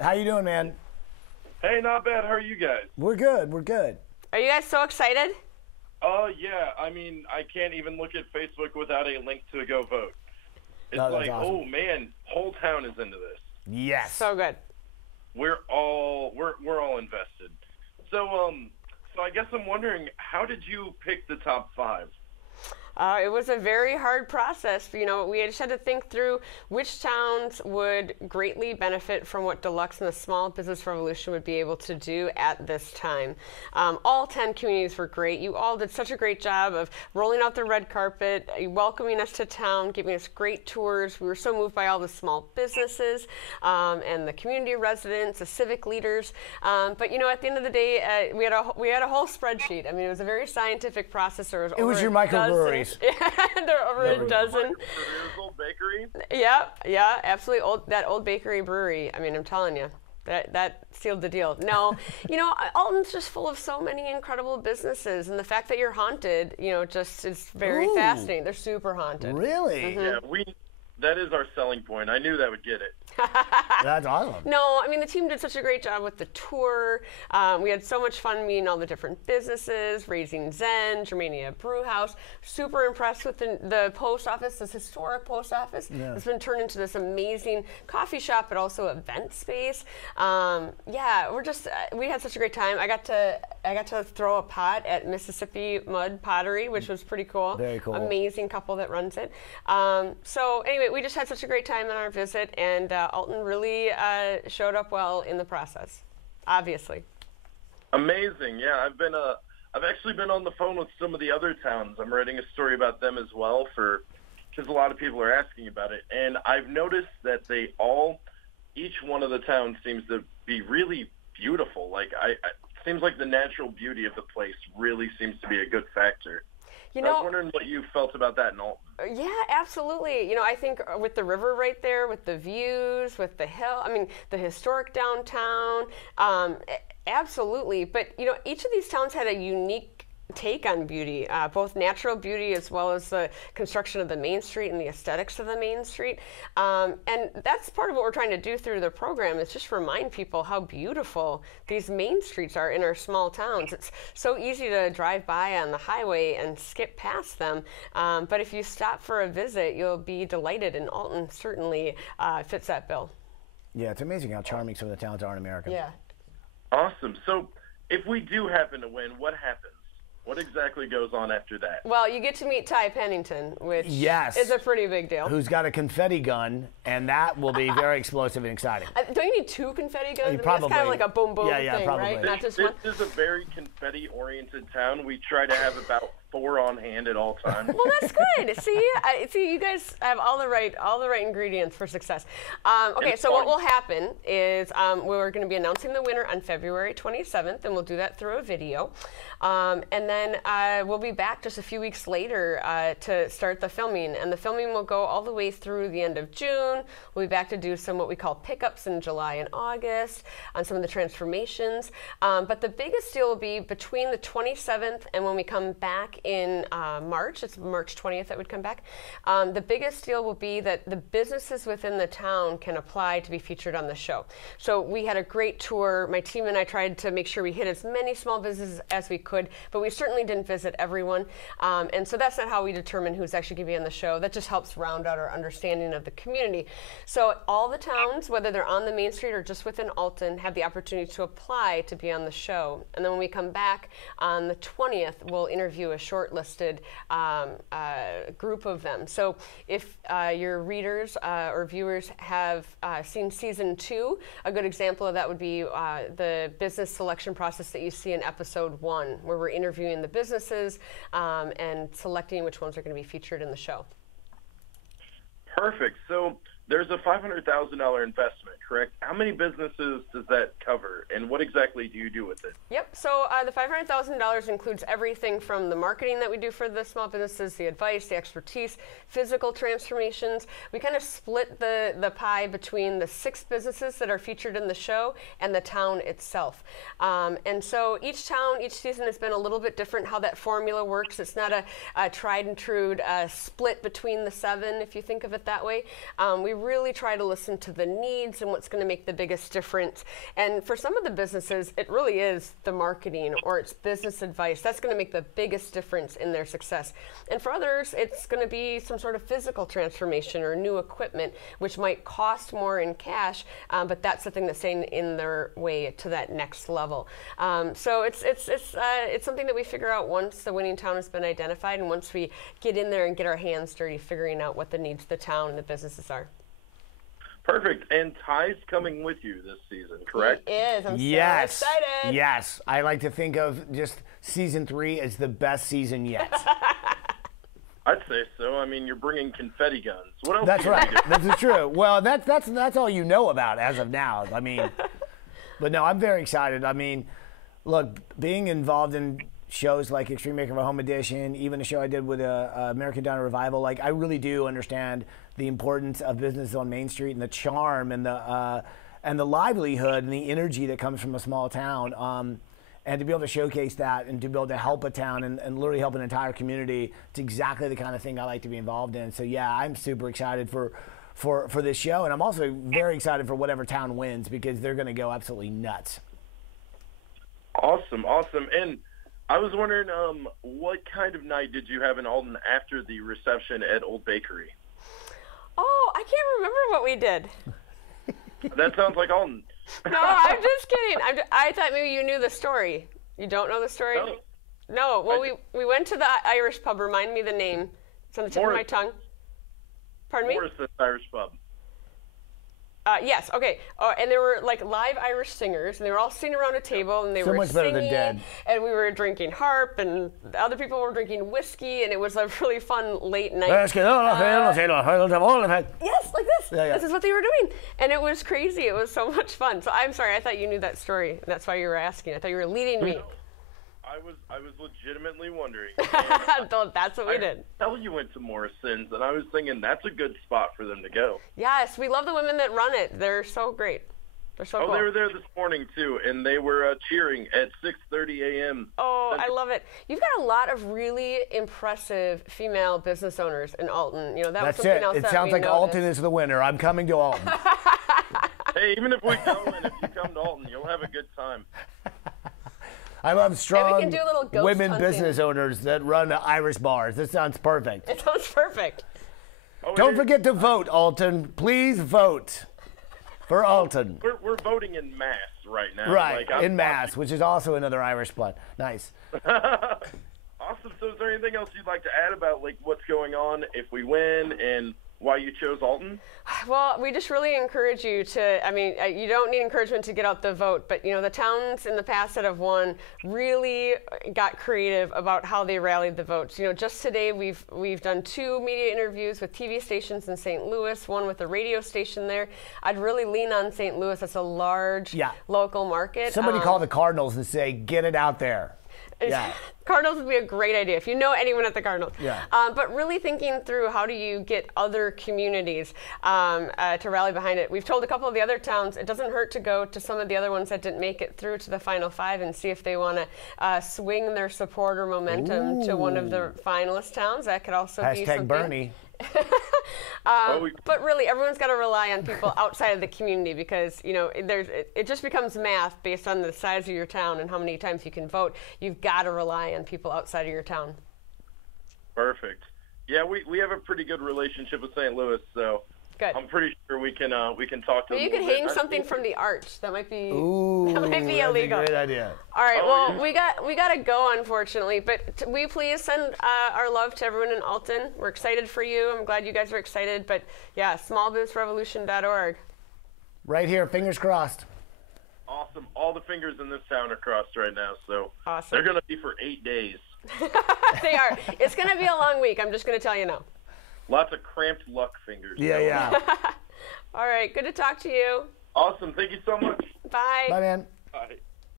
How you doing, man? Hey, not bad. How are you guys? We're good. We're good. Are you guys so excited? Yeah. I mean, I can't even look at Facebook without a link to go vote. It's That's awesome. oh man, whole town is into this. Yes. So good. We're all invested. So so I guess I'm wondering, how did you pick the top 5? It was a very hard process. You know, we just had to think through which towns would greatly benefit from what Deluxe and the Small Business Revolution would be able to do at this time. All 10 communities were great. You all did such a great job of rolling out the red carpet, welcoming us to town, giving us great tours. We were so moved by all the small businesses and the community residents, the civic leaders. But you know, at the end of the day, we had a whole spreadsheet. I mean, it was a very scientific process. There was It was your microbreweries. There are over a dozen. Old bakery? Yeah, absolutely. That old bakery brewery. I mean, I'm telling you, that sealed the deal. No, you know, Alton's just full of so many incredible businesses, and the fact that you're haunted, you know, just is very fascinating. They're super haunted. Really? Yeah, that is our selling point. I knew that would get it. That's awesome. No, I mean, the team did such a great job with the tour. We had so much fun meeting all the different businesses, Raising Zen, Germania Brew House. Super impressed with the post office, this historic post office. Yeah. It's been turned into this amazing coffee shop, but also event space. Yeah, we had such a great time. I got to throw a pot at Mississippi Mud Pottery, which was pretty cool. Very cool. Amazing couple that runs it. So anyway, we just had such a great time on our visit, and Alton really showed up well in the process, obviously. Amazing. Yeah, I've actually been on the phone with some of the other towns. I'm writing a story about them as well because a lot of people are asking about it. And I've noticed that each one of the towns seems to be really beautiful. Like, it seems like the natural beauty of the place really seems to be a good factor. You know, I was wondering what you felt about that in Alton. Yeah, absolutely. You know, I think with the river right there, with the views, with the hill, I mean, the historic downtown, absolutely. But, you know, each of these towns had a unique take on beauty, both natural beauty as well as the construction of the main street and the aesthetics of the main street. And that's part of what we're trying to do through the program, is just remind people how beautiful these main streets are in our small towns. It's so easy to drive by on the highway and skip past them, but if you stop for a visit, you'll be delighted, and Alton certainly fits that bill. Yeah, it's amazing how charming some of the towns are in America. Yeah. Awesome. So if we do happen to win, what happens? What exactly goes on after that? Well, you get to meet Ty Pennington, which is a pretty big deal. Who's got a confetti gun, and that will be very explosive and exciting. Don't you need 2 confetti guns? I mean, probably. That's kind of like a boom boom thing, probably. right? Not just this one. is a very confetti-oriented town. We try to have about 4 on hand at all times. Well, that's good. See, you guys have all the right ingredients for success. Okay, so what will happen is we're going to be announcing the winner on February 27th, and we'll do that through a video. And then we'll be back just a few weeks later to start the filming, and the filming will go all the way through the end of June. We'll be back to do some what we call pickups in July and August on some of the transformations. But the biggest deal will be between the 27th and when we come back in March. It's March 20th that would come back. The biggest deal will be that the businesses within the town can apply to be featured on the show. So we had a great tour. My team and I tried to make sure we hit as many small businesses as we could, but we certainly didn't visit everyone. And so that's not how we determine who's actually going to be on the show. That just helps round out our understanding of the community. So all the towns, whether they're on the main street or just within Alton, have the opportunity to apply to be on the show. And then when we come back on the 20th, we'll interview a shortlisted group of them. So if your readers or viewers have seen season 2, a good example of that would be the business selection process that you see in episode 1, where we're interviewing the businesses and selecting which ones are going to be featured in the show. Perfect. So there's a $500,000 investment, correct? How many businesses does that cover, and what exactly do you do with it? Yep. So the $500,000 includes everything from the marketing that we do for the small businesses, the advice, the expertise, physical transformations. We kind of split the pie between the 6 businesses that are featured in the show and the town itself. And so each town, each season has been a little bit different how that formula works. It's not a tried and true split between the 7, if you think of it that way. We really try to listen to the needs and what's going to make the biggest difference. And for some of the businesses, it really is the marketing or it's business advice. That's going to make the biggest difference in their success. And for others, it's going to be some sort of physical transformation or new equipment, which might cost more in cash, but that's the thing that's staying in their way to that next level. So it's something that we figure out once the winning town has been identified and once we get in there and get our hands dirty figuring out what the needs of the town and the businesses are. Perfect. And Ty's coming with you this season, correct? He is. I'm so excited. Yes. I like to think of just season 3 as the best season yet. I'd say so. I mean, you're bringing confetti guns. What else? That's right. That's true. Well, that's all you know about as of now. I mean, but no, I'm very excited. I mean, look, being involved in shows like Extreme Makeover Home Edition, even a show I did with American Diner Revival, like I really do understand the importance of business on Main Street and the charm and the livelihood and the energy that comes from a small town. And to be able to showcase that and to be able to help a town and literally help an entire community, it's exactly the kind of thing I like to be involved in. So yeah, I'm super excited for this show, and I'm also very excited for whatever town wins because they're going to go absolutely nuts. Awesome. And I was wondering, what kind of night did you have in Alton after the reception at Old Bakery? Oh, I can't remember what we did. That sounds like Alton. No, I'm just kidding. I thought maybe you knew the story. You don't know the story? No. Well, we went to the Irish pub. Remind me the name. It's on the tip of my tongue. Pardon me? Morrison's Irish pub. Yes, okay. And there were like live Irish singers, and they were all sitting around a table, and they were much singing, better than dead. And we were drinking harp, and other people were drinking whiskey, and it was a really fun late night. Yes, like this. Yeah. This is what they were doing, and it was crazy. It was so much fun. So I'm sorry, I thought you knew that story, and that's why you were asking. I thought you were leading me. I was legitimately wondering. That's what we did. You went to Morrison's, and I was thinking that's a good spot for them to go. Yes, we love the women that run it. They're so great. They're so cool. They were there this morning too, and they were cheering at 6:30 a.m. Oh, I love it. You've got a lot of really impressive female business owners in Alton. You know, that was something else. It sounds like Alton is the winner. I'm coming to Alton. Hey, even if we go and if you come to Alton, you'll have a good time. I love strong women hunting. business owners that run Irish bars. This sounds perfect. It sounds perfect. Don't forget to vote, Alton. Please vote for Alton. We're voting in mass right now. Right, in mass, which is also another Irish blood. Nice. Awesome. So is there anything else you'd like to add about like what's going on if we win and why you chose Alton? Well, we just really encourage you to, I mean, you don't need encouragement to get out the vote, but, you know, the towns in the past that have won really got creative about how they rallied the votes. You know, just today we've done 2 media interviews with TV stations in St. Louis, one with a radio station there. I'd really lean on St. Louis. That's a large local market. Somebody call the Cardinals and say, get it out there. Yeah. Cardinals would be a great idea if you know anyone at the Cardinals. Yeah. But really thinking through how do you get other communities to rally behind it. We've told a couple of the other towns it doesn't hurt to go to some of the other ones that didn't make it through to the Final 5 and see if they want to swing their supporter momentum to one of the finalist towns. That could also be something. Bernie. But really, everyone's got to rely on people outside of the community because, you know, it just becomes math based on the size of your town and how many times you can vote. You've got to rely on people outside of your town. Perfect. Yeah, we have a pretty good relationship with St. Louis, so good. I'm pretty sure we can talk to them. You could hang something from the arch. That might be illegal. That's a great idea. All right. Well, we got to go, unfortunately. But will you please send our love to everyone in Alton? We're excited for you. I'm glad you guys are excited. But yeah, smallbusinessrevolution.org. Right here. Fingers crossed. Awesome. All the fingers in this town are crossed right now. So awesome. They're going to be for 8 days. They are. It's going to be a long week. I'm just going to tell you now. Lots of cramped luck fingers. Yeah. All right. Good to talk to you. Awesome. Thank you so much. Bye. Bye, man. Bye.